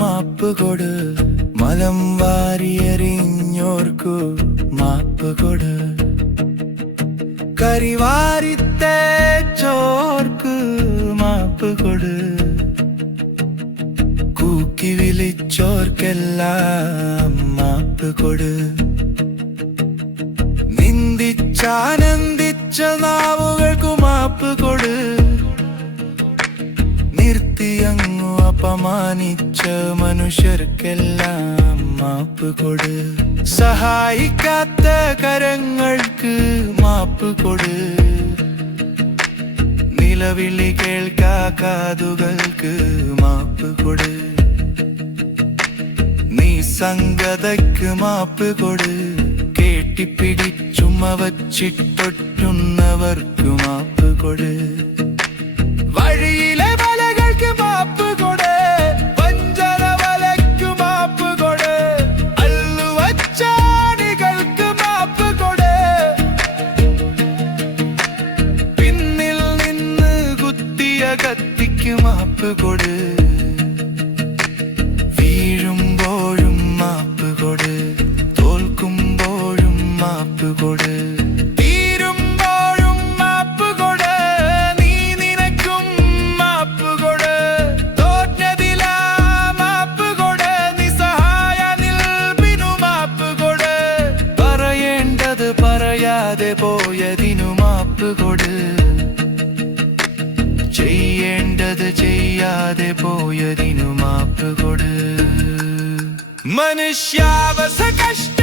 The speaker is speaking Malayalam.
മാപ്പ് കൊട്, മലം വാരിയെറിഞ്ഞോർക്കു മാപ്പ് കൊട്, കരിവാരിത്തേച്ചോർക്ക് മാപ്പ് കൊട്, കൂക്കി വിളിച്ചോർക്കെല്ലാം മാപ്പ് കൊട്, നിന്ദിച്ചാനന്ദിച്ച നാവുകൾക്കു മാപ്പ് കൊട്, നിർത്തിയങ്ങു അപമാനിച്ച മനുഷ്യർക്കെല്ലാം മാപ്പ് കൊട്, സഹായിക്കാത്ത കരങ്ങൾക്ക് മാപ്പ് കൊട്, നിലവിളി കേൾക്കാതുകൾക്ക് മാപ്പ് കൊട്, നിസ്സംഗതയ്ക്ക് മാപ്പ് കൊട്, കെട്ടിപ്പിടിച്ചുമ വച്ചിട്ടൊറ്റുന്നവർക്ക് മാപ്പ് കൊട്, വഴിയിലെ വലകൾക്ക് മാപ്പ് കൊട്, വഞ്ചന വലയ്ക്കു മാപ്പ് കൊട്, അല്ലുവച്ചാണികൾക്ക് മാപ്പ് കൊട്, പിന്നിൽ നിന്ന് കുത്തിയ കത്തിക്ക് മാപ്പ് കൊട്, വീഴുമ്പോഴും മാപ്പ് കൊട്, തോൽക്കുമ്പോഴും മാപ്പ് കൊട്, തീരുമ്പോഴും മാപ്പ് കൊട്, നീ നിനക്കും മാപ്പ് കൊട്, തോറ്റതിലാ മാപ്പ് കൊട്, നിസ്സഹായ നിൽപ്പിനു മാപ്പ് കൊട്, പറയേണ്ടത് പറയാതെ പോയതിനു മാപ്പ് കൊട്, ചെയ്യേണ്ടത് ചെയ്യാതെ പോയതിനു മാപ്പ് കൊട്, മനുഷ്യാവസ കഷ്ട